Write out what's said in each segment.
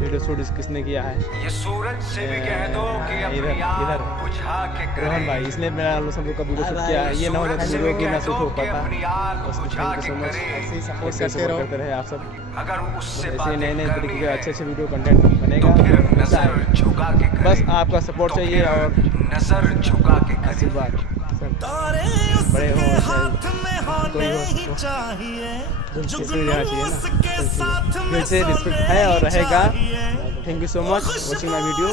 Video shoot किसने किया है? ये सूरज से भी कह दो कि इधर इधर रोहन भाई, इसने मेरा सब का वीडियो शूट किया है। ये ना होता तो वीडियो भी ना शूट हो पाता। थैंक यू सो मच, ऐसे ही सपोर्ट करते रहे आप सब। अगर उससे ऐसे नए नए तरीके के अच्छे वीडियो कंटेंट बनेगा। बस आपका सपोर्ट चाहिए और नजर झुका के आशीर्वाद। बड़े हो कोई हो दिल से रिस्पेक्ट है और रहेगा। Thank you so much watching my video.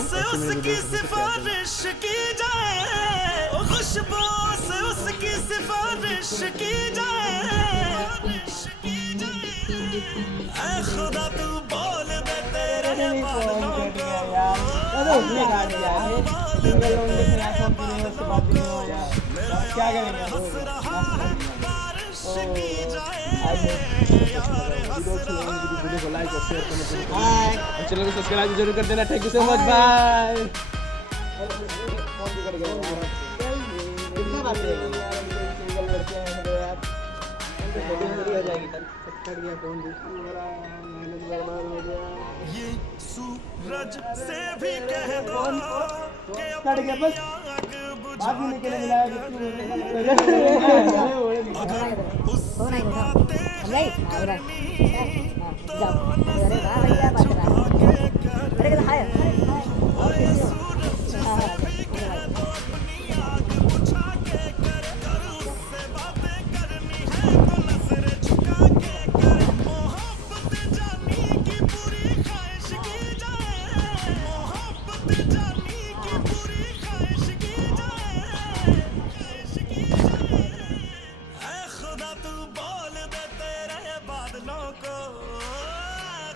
खुदा तू बोल दे तेरे बादलों को क्या करेंगे बारिश की जाए वीडियो को लाइक और शेयर करना और चैनल को सब्सक्राइब जरूर कर देना। Thank you so much, bye. ये सूरज से भी कह दो कि आग बुझा के अगर उससे बातें करनी तो नजर झुका के कर। ये सूरज से भी कह दो अपनी आग बुझा के कर। अगर उससे बातें करनी है तो नजर झुका के कर। मोहब्बत जानी की पूरी ख्वाहिश की जाए। मोहब्बत जानी की पूरी ख्वाहिश की जाए। ऐ खुदा तू बोल दे तेरे बादलों को।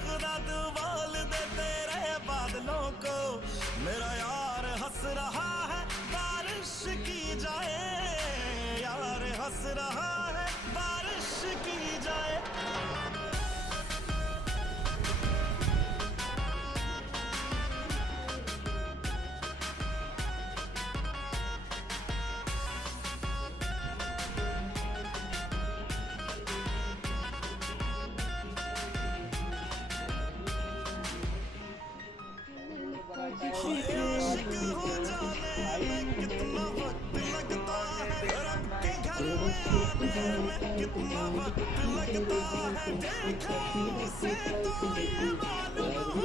खुदा तू बोल दे तेरे बादलों को। मेरा यार हंस रहा है बारिश की जाए। यार हंस रहा है बारिश की जाए। आशिक हो जाने कितना वक्त लगता है। रब के घर में कितना वक्त लगता है। देखो उसे तो ये मालूम